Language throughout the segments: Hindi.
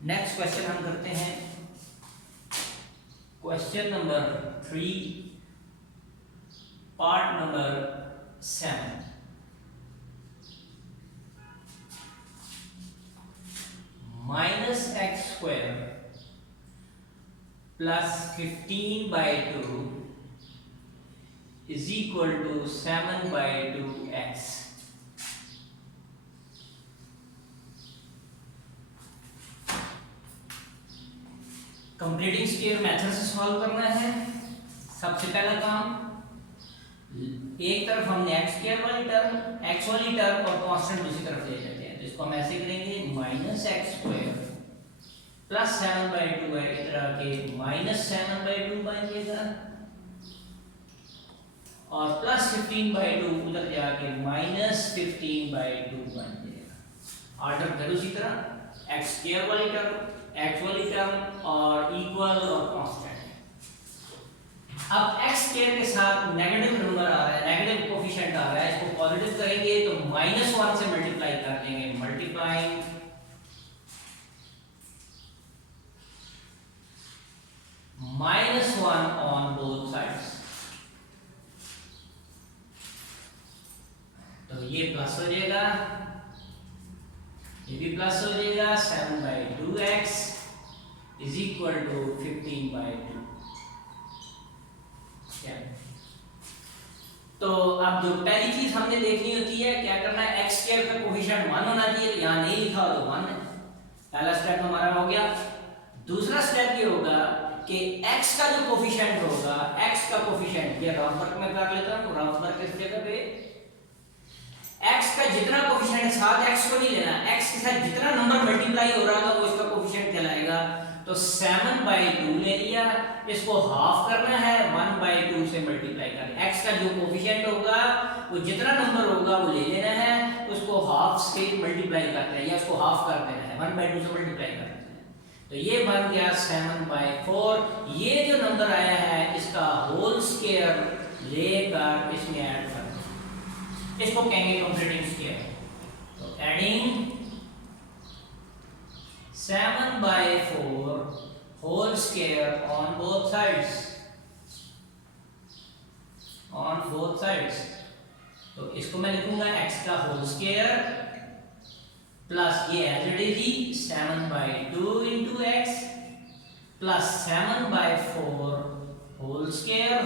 नेक्स्ट क्वेश्चन हम करते हैं question number 3 part number 7। Minus x square plus 15/2 is equal to 7/2x। Completing square method से सॉल्व करना है। सबसे पहला काम, एक तरफ हमने एक्स स्क्वायर वाली टर्म, एक्स वाली टर्म और कांस्टेंट दूसरी तरफ ले लेते हैं। तो इसको हम ऐसे करेंगे, माइनस एक्स स्क्वायर प्लस 7/2 है, इधर आके माइनस 7/2 बन जाएगा और प्लस 15/2 उधर जाके माइनस 15/2 बन जाएगा। ऑर्डर करो उसी तरह, एक्स स्क्वायर वाली टर्म, एक्स वाली टर्म और इक्वल और कांस्टेंट। अब एक्स स्क्वायर के साथ नेगेटिव नंबर आ रहा है, नेगेटिव कोफिशिएंट आ रहा है, इसको पॉजिटिव करेंगे तो -1 से मल्टीप्लाई कर देंगे। मल्टीप्लाइंग -1 ऑन बोथ साइड्स, तो ये प्लस हो जाएगा, ये भी प्लस हो जाएगा। 7/2x is equal to 15/2। तो अब जो पहली चीज हमने देखनी होती है, क्या करना है, एक्स स्क्वायर का कोफिशिएंट 1 होना चाहिए। तो यहाँ नहीं लिखा हो तो 1 है। पहला स्टेप हमारा हो गया। दूसरा स्टेप ये होगा कि एक्स का जो कोफिशिएंट होगा, एक्स का कोफिशिएंट ये राउंड वर्क में कर लेता हूँ। राउंड वर्क इस जगह पे एक्स का जितना कोफिशिएंट है, साथ एक्स को नहीं लेना, एक्स के साथ जितना नंबर मल्टीप्लाई हो रहा होगा वो इसका कोफिशिएंट कहलाएगा। तो 7/2 ले लिया, इसको हाफ करना है, 1/2 से मल्टीप्लाई करना है। एक्स का जो कोफिशिएंट होगा वो जितना नंबर होगा वो ले लेना है, उसको हाफ से मल्टीप्लाई करना है या उसको हाफ कर देना है, 1/2 से मल्टीप्लाई करना है। तो ये बन गया 7/4। ये जो नंबर आया है इसका होल स्क्वायर लेकर इसमें ऐड करना है, इसको कहेंगे कंप्लीटिंग स्क्वायर। तो adding 7/4 whole square on both sides, on both sides। तो इसको मैं लिखूंगा x का होल स्क्वायर प्लस ये एज इट इज ही 7/2 into x plus 7/4 whole square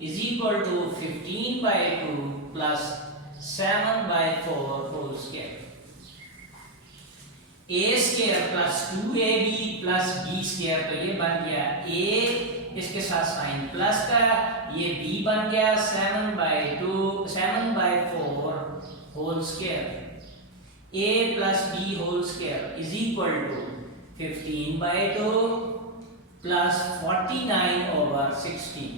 is equal to 15/2 plus 7/4 whole square. a square plus 2ab plus b square, तो ये बन गया a, इसके साथ साइन प्लस का, ये b बन गया 7/4 whole square. a plus b whole square is equal to 15/2 plus 49/16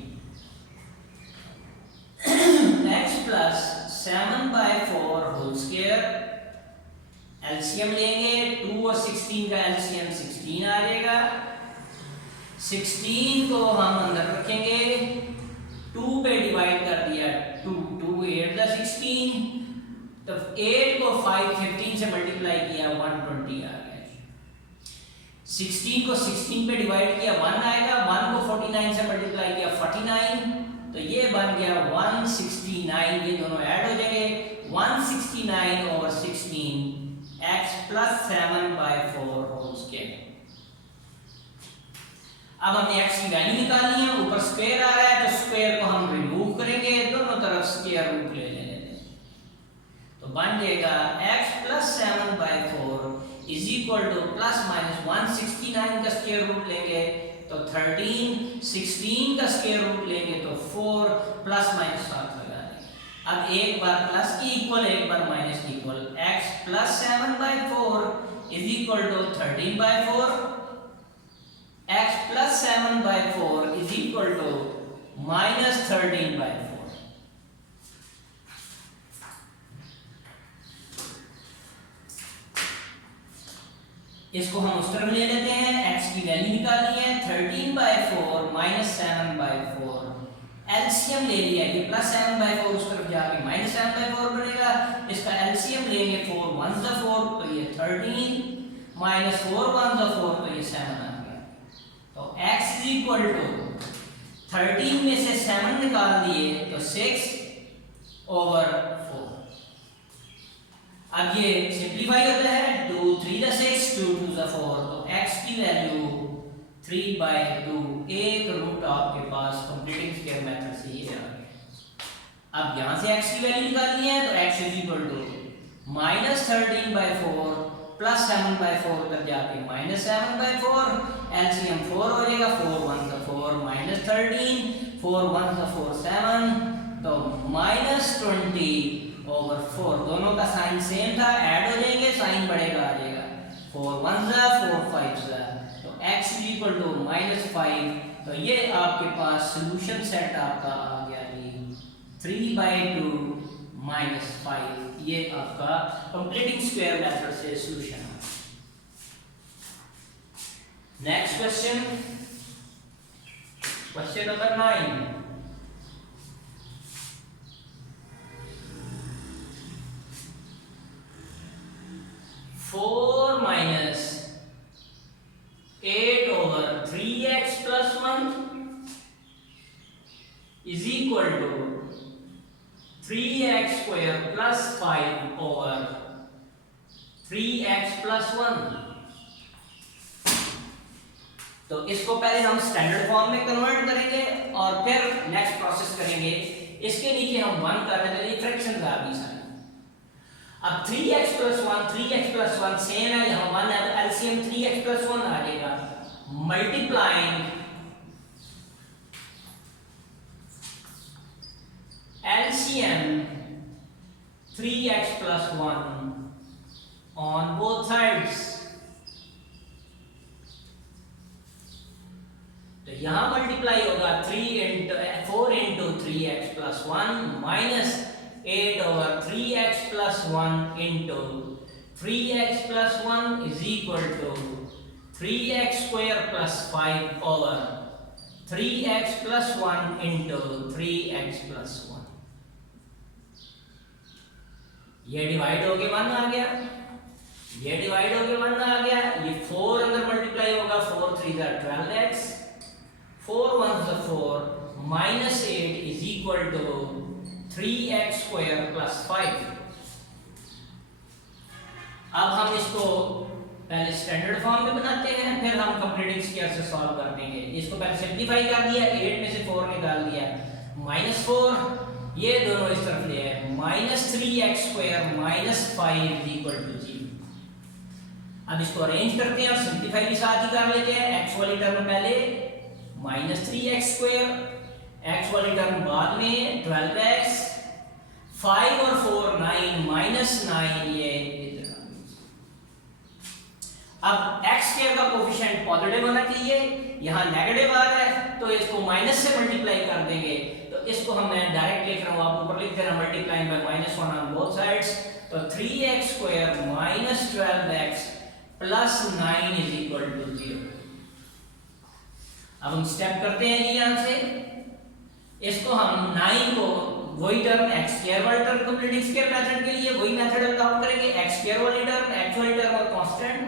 x plus 7/4 whole square. LCM लेंगे, 2 और 16 का एलसीएम 16 आ जाएगा। 16 को हम अंदर रखेंगे, 2 पे डिवाइड कर दिया, 2 8 द 16, तो 8 को 5 15 से मल्टीप्लाई किया 120 आ गया। 16 को 16 पे डिवाइड किया 1 आएगा, 1 को 49 से मल्टीप्लाई किया 49, तो ये बन गया 169। ये दोनों ऐड हो जाएंगे, 169/16 x प्लस 7/4 होल स्क्वायर। अब हमने x की वैल्यू निकालनी है, ऊपर स्क्वायर आ रहा है तो स्क्वायर को हम रिमूव करेंगे, दोनों तरफ स्क्वायर रूट ले लेंगे, तो बन जाएगा x plus 7/4 is equal two plus minus 169 का स्क्वायर रूट लेंगे तो 13, 16 का स्क्वायर रूट लेंगे तो 4, प्लस माइनस 7 लगा देंगे। अब एक बार प्लस की इक्वल, एक बार माइनस की equal, x plus 7/4 is equal to 13/4, x plus 7/4 is equal to minus 13/4। इसको हम उस तरफ ले लेते हैं, x की वैल्यू निकालनी है, 13/4 माइनस 7/4, एलसीएम ले लिया, ये प्लस 7/4 उस तरफ जाके माइनस 7/4 बनेगा। इसका एलसीएम लेंगे 4 1 4, तो ये 13 माइनस 4 1 ज़ा 4 तो ये 7 आ गया। तो x इज इक्वल टू 13 में से 7 निकाल दिए तो 6 ओवर 4। अब ये सिंप्लीफाई होता है, 2 3 ज़ा 6 2 2 ज़ा 4, तो x की वैल्यू 3/2, एक रूट आपके पास कंप्लीटिंग स्क्वायर मेथड से ये आ गया। अब यहाँ से x की वैल्यू निकालनी है तो x is equal to -13/4 plus 7/4 तक जाके -7/4, एलसीएम 4 हो जाएगा, 4 1 ज़ा 4 -13, 4 1 ज़ा 4 7, तो -20 ओवर 4, दोनों का साइन सेम था, ऐड हो जाएंगे, साइन बढ़ेगा आ जाएगा, 4 1 ज़ा 4 5 ज़ा, तो x इज इक्वल टू -5। तो ये आपके पास सॉल्यूशन सेट आपका आ गया जी 3/2 -5, ये आपका कंप्लीटिंग स्क्वायर मेथड से सॉल्यूशन है। Next question, question number 9। 4 minus 8 over 3x plus 1 is equal to 3x square plus 5 over 3x plus 1। तो इसको पहले हम स्टैंडर्ड फॉर्म में कन्वर्ट करेंगे और फिर नेक्स्ट प्रोसेस करेंगे। इसके नीचे हम 1 कर रहे थे, फ्रैक्शन का भी साइन। अब 3x plus 1 सेम है, यहाँ 1 है तो एलसीएम 3x plus 1 आ जाएगा, multiplying LCM 3x plus 1 on both sides। तो यहां मल्टीप्लाई होगा 4 into 3x plus 1 minus 8 over 3x plus 1 into 3x plus 1 is equal to 3x square plus 5 over 3x plus 1 into 3x plus 1। ये डिवाइड होके 1 आ गया, ये डिवाइड होके 1 आ गया, ये 4 अंदर मल्टीप्लाई होगा, 4 3 ज़ा 12x, 4 1 ज़ा 4 minus 8 is equal to 3x square plus 5। अब हम इसको पहले स्टैंडर्ड फॉर्म में बनाते हैं, फिर हम कंप्लीटिंग स्क्वायर से सॉल्व कर देंगे। इसको पहले सिंप्लीफाई कर दिया, 8 में से 4 निकाल दिया, -4, ये दोनों इस तरफ ले आए, -3x square minus 5 is equal to 0। अब इसको अरेंज करते हैं और सिंप्लीफाई भी साथ ही कर लेते हैं। x वाली टर्म पहले -3x square, x वाली टर्म बाद में 12x, 5 और 4 9 -9, ये इधर। अब x स्क्वायर का कोफिशिएंट पॉजिटिव होना चाहिए, यहाँ नेगेटिव आ रहा है तो इसको माइनस से मल्टीप्लाई कर देंगे। तो इसको हम मैं डायरेक्ट लिख रहा हूँ, आप ऊपर लिख देना multiplying by -1 on both sides. तो 3x square -12x plus 9 is equal to 0। अब हम स्टेप करते हैं जी, यहां से इसको हम 9 को वही टर्म x स्क्वायर वाली टर्म कंप्लीटिंग स्क्वायर मेथड के लिए वही मेथड अडॉप्ट करेंगे, x स्क्वायर वाली टर्म, x वाली टर्म और constant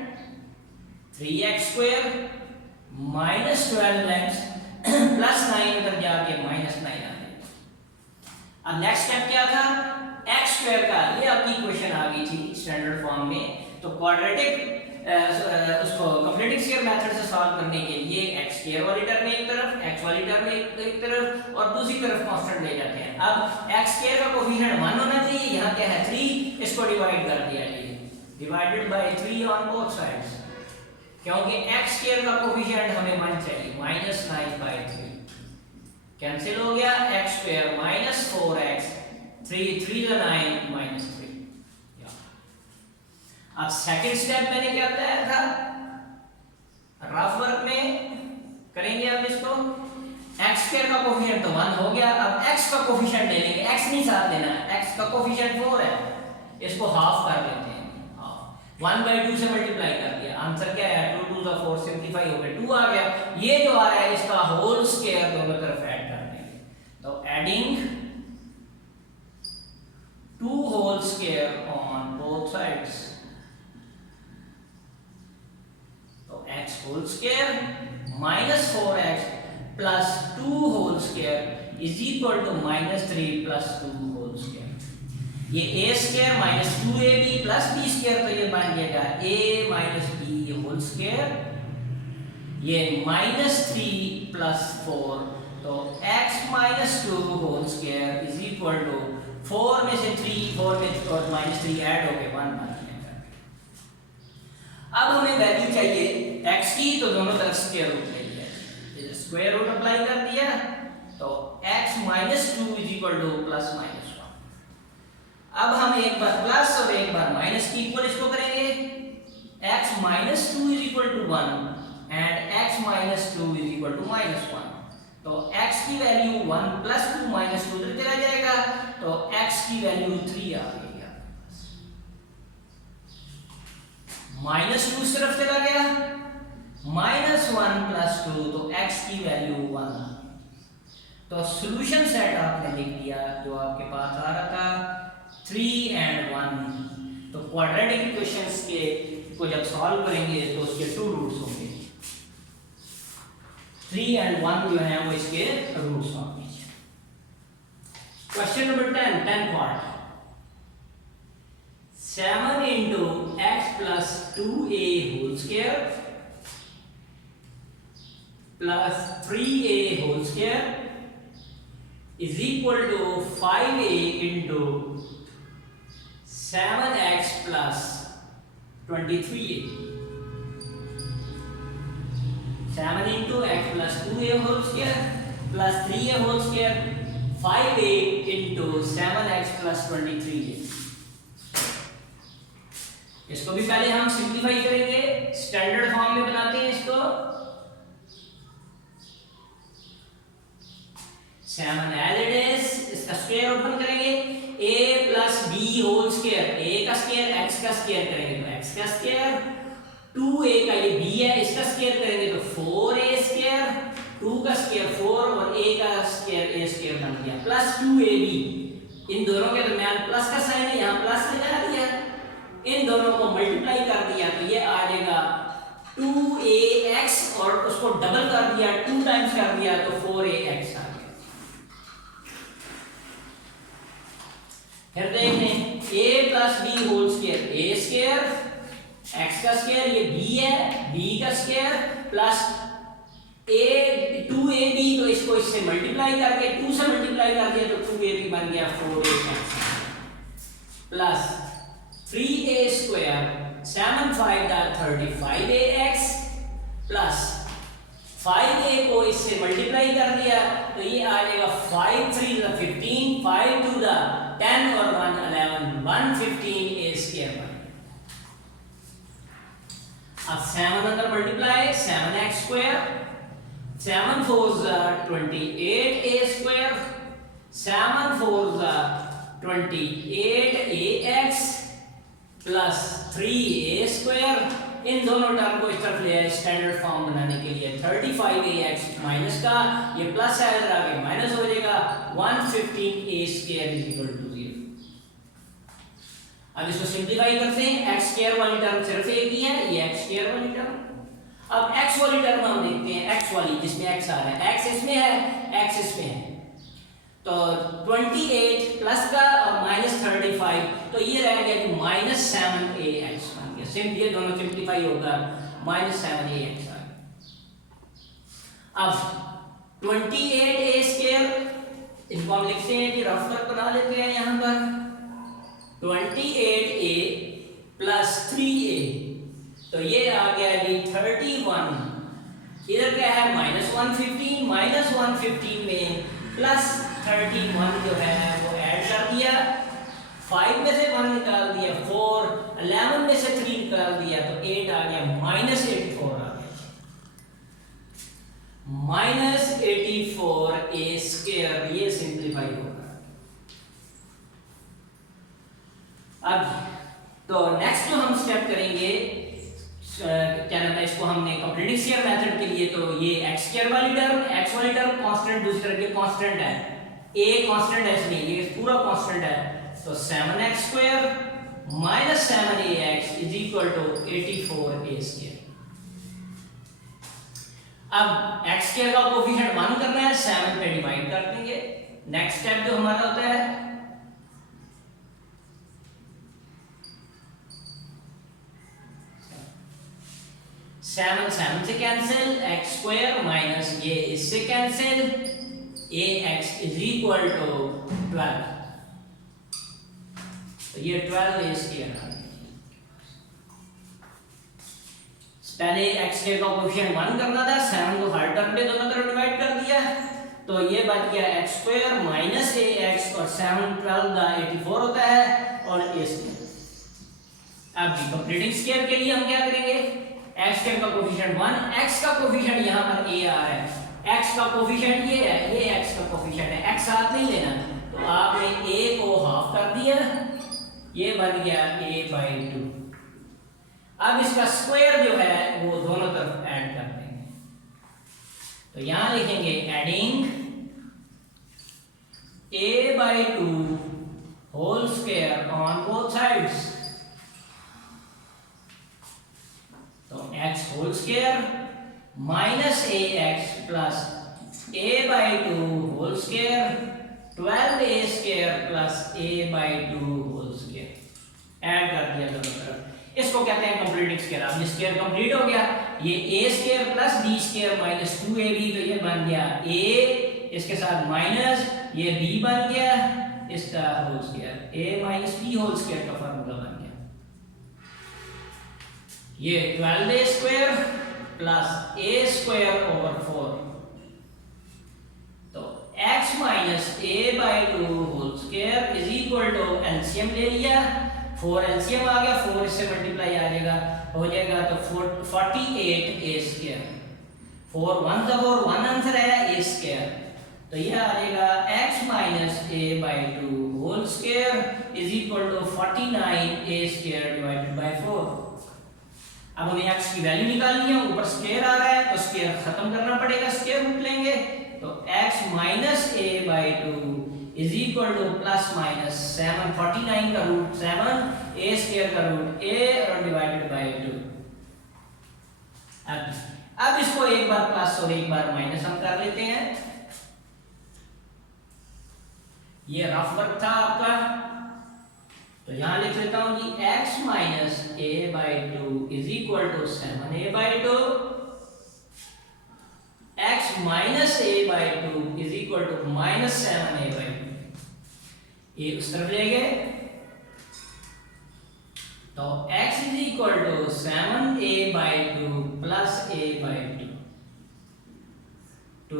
3x square -12x plus 9 उधर जाके -9 आ जाएगा। अब नेक्स्ट स्टेप क्या था, x स्क्वायर का, ये आपकी इक्वेशन आ गई थी स्टैंडर्ड फॉर्म में, तो क्वाड्रेटिक उसको कंप्लीटिंग स्क्वायर मेथड से सॉल्व करने के लिए x स्क्वायर वाली टर्म एक तरफ, x वाली टर्म एक तरफ और दूसरी तरफ कांस्टेंट ले जाते हैं। अब x स्क्वायर का कोफिशिएंट 1 होना चाहिए, यहाँ क्या है 3, इसको डिवाइड कर दिया जी, divided by 3 on both sides, क्योंकि x स्क्वायर का कोफिशिएंट हमें 1 चाहिए, -9/3 कैंसिल हो गया, x स्क्वायर -4x 3 3 = 9 -3। अब सेकंड स्टेप मैंने क्या बताया था, रफ वर्क में करेंगे हम इसको। x स्क्वायर का कोफिशिएंट तो 1 हो गया, अब x का कोफिशिएंट ले लेंगे, x नहीं साथ देना, x का कोफिशिएंट 4 है, इसको हाफ कर देते हैं, हाफ 1/2 से मल्टीप्लाई कर दिया, आंसर क्या है 2 2 4 सिंपलीफाई हो गया, 2 आ गया। ये जो आ रहा है इसका होल स्क्वायर दोनों तरफ ऐड कर देंगे, तो adding 2 whole square on both sides whole square minus 4x plus 2 whole square is equal to minus 3 plus 2 whole square. ये a square minus 2ab plus b square, तो ये बन जाएगा a minus b whole square, ये माइनस 3 प्लस 4, तो x minus 2 whole square is equal to 4 में से 3, 4 में और माइनस 3 ऐड हो गए 1 बन जाएगा। अब हमें वैल्यू चाहिए x की, तो दोनों तरफ स्क्वायर रूट ले लिया, स्क्वायर रूट अप्लाई कर दिया, तो x minus 2 is equal two plus minus 1। अब हम एक बार प्लस और एक बार माइनस की इक्वल इसको करेंगे, x minus 2 is equal to 1 and x minus 2 is equal to minus 1, तो x की वैल्यू 1 प्लस 2 माइनस 2 उधर चला जाएगा, तो x की वैल्यू 3 आ गई, माइनस 2 इस तरफ चला गया, माइनस 1 प्लस 2, तो x की वैल्यू 1। तो सॉल्यूशन सेट आपने लिख दिया जो आपके पास आ रहा था 3 and 1। तो क्वाड्रेटिक इक्वेशंस के को जब सॉल्व करेंगे तो उसके 2 रूट्स होंगे, 3 and 1 जो है वो इसके रूट्स होंगे। Question number 10 part, 7 into x plus 2a whole square plus 3a whole square is equal to 5a into 7x plus 23a। 7 into x plus 2a whole square plus 3a whole square, 5a into 7x plus 23a। इसको भी पहले हम सिंप्लीफाई करेंगे, स्टैंडर्ड फॉर्म में बनाते हैं इसको। 7 एज इट इज, इसका स्क्वायर ओपन करेंगे, a plus b whole square, a का स्क्वायर x का स्क्वायर करेंगे तो x का स्क्वायर, 2a का ये b है इसका स्क्वायर करेंगे तो 4a स्क्वायर, 2 का स्क्वायर 4 और a का स्क्वायर a स्क्वायर बन गया, प्लस 2ab। इन दोनों के दरमियान प्लस का साइन है, यहाँ प्लस लगा दिया, इन दोनों को मल्टीप्लाई कर दिया तो ये आ जाएगा 2ax और उसको डबल कर दिया 2 टाइम्स कर दिया तो 4ax आ गया। फिर देख लें a plus b whole square, a square, x का स्क्वायर ये b है, b का स्क्वायर प्लस a 2ab, तो इसको इससे मल्टीप्लाई करके 2 से मल्टीप्लाई कर दिया तो 2ab बन गया 4ax plus 3a square 7 5 35ax plus 5a को इससे मल्टीप्लाई कर दिया तो ये आ जाएगा 5 3 15, 5 2 10 और 1 11, 115a स्क्वायर बन गया। अब 7 अंदर multiply, 7x square, 7 4 28a square, 7 4 28ax plus 3a square, इन दोनों टर्म को इस तरफ ले आए स्टैंडर्ड फॉर्म बनाने के लिए, 35ax माइनस का ये प्लस है इधर आगे माइनस हो जाएगा, 115a square is equal to 0। अब इसको सिंपलीफाई करते हैं, x स्क्वायर वाली टर्म सिर्फ एक ही है, ये x स्क्वायर वाली टर्म। अब x वाली टर्म हम देखते हैं, x वाली जिसमें x आ रहा है, x इसमें है, x इसमें है, तो 28 प्लस का और माइनस 35, तो ये रह गया कि माइनस 7ax बन गया, सिर्फ ये दोनों सिंप्लीफाई होगा, माइनस 7ax आ गया। अब 28a स्क्वायर इनको हम लिखते हैं कि रफ कर बना लेते हैं यहाँ पर, 28a प्लस 3a, तो ये आ गया जी 31, इधर क्या है माइनस 115, माइनस 115 में प्लस 31 जो है वो ऐड कर दिया, 5 में से 1 निकाल दिया 4, 11 में से 3 निकाल दिया तो 8 आ गया, माइनस 84 आ गया, माइनस 84a स्क्वायर, ये सिंप्लीफाई होगा। अब तो नेक्स्ट जो हम स्टेप करेंगे, क्या नाम है, इसको हमने कंप्लीटिंग स्क्वायर मेथड के लिए, तो ये x स्क्वायर वाली टर्म, x वाली टर्म कांस्टेंट, दूसरी तरफ ये कांस्टेंट है, a कांस्टेंट है इसलिए ये पूरा कांस्टेंट है, तो 7x square minus 7ax is equal to 84a square. अब एक्स स्क्वायर का कोफिशिएंट 1 करना है, 7 पे डिवाइड कर देंगे। नेक्स्ट स्टेप जो हमारा होता है, सेवन सेवन से कैंसिल, एक्स स्क्वायर माइनस ये इससे cancel, a x is equal to 12। तो ये 12 ए स्क्वायर आ गया। पहले एक्स स्क्वायर का कोफिशिएंट 1 करना था, 7 को हर टर्म पे दोनों तरफ डिवाइड कर दिया, तो ये बच गया एक्स स्क्वायर माइनस ए एक्स, और 7 12 का 84 होता है, और ए स्क्वायर। अब कंप्लीटिंग स्क्वायर के लिए हम क्या करेंगे, एक्स स्क्वायर का कोफिशिएंट 1, एक्स का कोफिशिएंट यहां पर ए आ रहा है, एक्स का कोफिशिएंट ये है, ये एक्स का कोफिशिएंट है, एक्स साथ नहीं लेना, तो आपने ए को हाफ कर दिया, ये बन गया a/2। अब इसका स्क्वायर जो है वो दोनों तरफ ऐड कर देंगे, तो यहां लिखेंगे adding a/2 whole square on both sides, तो x whole square minus ax plus a/2 whole square 12a square plus a/2 whole square add कर दिया दोनों तरफ। इसको कहते हैं कंप्लीटिंग स्क्वायर। अब ये स्क्वायर कंप्लीट हो गया, ये a square plus b square minus 2ab, तो ये बन गया a, इसके साथ माइनस, ये b बन गया, इसका whole square, a minus b whole square का फार्मूला बन गया। ये 12a square plus a square over 4, तो x minus a/2 whole square is equal to, LCM ले लिया, 4 एलसीएम आ गया, 4 इससे मल्टीप्लाई आ जाएगा, हो जाएगा तो 48a स्क्वायर, 4 1 का 4 1 आंसर है a स्क्वायर, तो ये आ जाएगा x minus a/2 whole square is equal to 49a square divided by 4। अब हमें x की वैल्यू निकालनी है, ऊपर स्क्वायर आ रहा है तो स्क्वायर खत्म करना पड़ेगा, स्क्वायर रूट लेंगे, तो x minus a/2 is equal two plus minus 7, 49 का रूट 7, a स्क्वायर का रूट a और डिवाइडेड बाय 2। अब इसको एक बार प्लस और एक बार माइनस हम कर लेते हैं। ये रफ वर्क था आपका, तो यहां लिख लेता हूं कि x minus a/2 is equal to 7a/2, x minus a/2 is equal to minus 7a/2, ये उस तरफ ले गए, तो x is equal to 7a/2 plus a/2, तो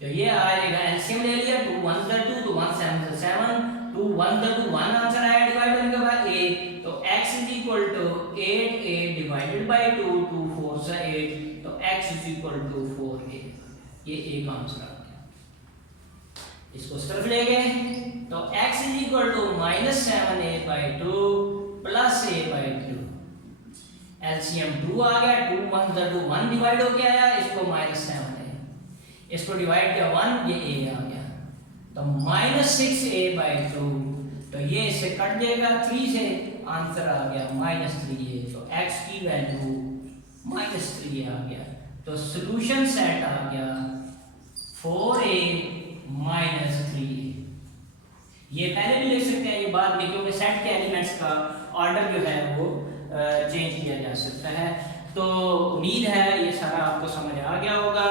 ये आ जाएगा, एलसीएम ले लिया, 2 1 2, तो 1 7 7, 2 1 2 1 आंसर आया डिवाइड होने के बाद a, तो x is equal to 8a divided by 2, 2 4 से 8, तो x is equal to 4a, ये एक आंसर आ गया। इसको इस तरफ ले गए, तो x is equal to minus 7a/2 plus a/2, LCM 2 आ गया, 2 1 2 1 डिवाइड हो गया आया, इसको माइनस 7 है, इसको डिवाइड किया 1, ये a आ गया, तो माइनस 6a/2, तो ये इससे कट जाएगा 3 से, आंसर आ गया माइनस 3a, तो x की वैल्यू माइनस 3a आ गया, तो सॉल्यूशन सेट आ गया 4a माइनस 3a। ये पहले भी लिख सकते हैं, ये बाद में, क्योंकि सेट के एलिमेंट्स का ऑर्डर जो है वो चेंज किया जा सकता है। तो उम्मीद है ये सारा आपको समझ आ गया होगा।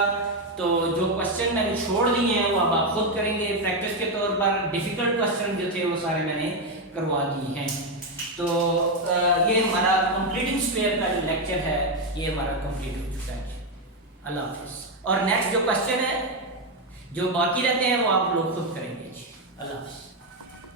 तो जो क्वेश्चन मैंने छोड़ दिए हैं वो अब आप खुद करेंगे प्रैक्टिस के तौर पर। डिफिकल्ट क्वेश्चन जो थे वो सारे मैंने करवा दिए हैं। तो ये हमारा कंप्लीटिंग स्क्वायर का जो लेक्चर है ये हमारा कंप्लीट हो चुका है। अल्लाह हाफिज़। और नेक्स्ट जो क्वेश्चन है जो बाकी रहते हैं वो आप लोग खुद करेंगे। अल्लाह हाफिज़।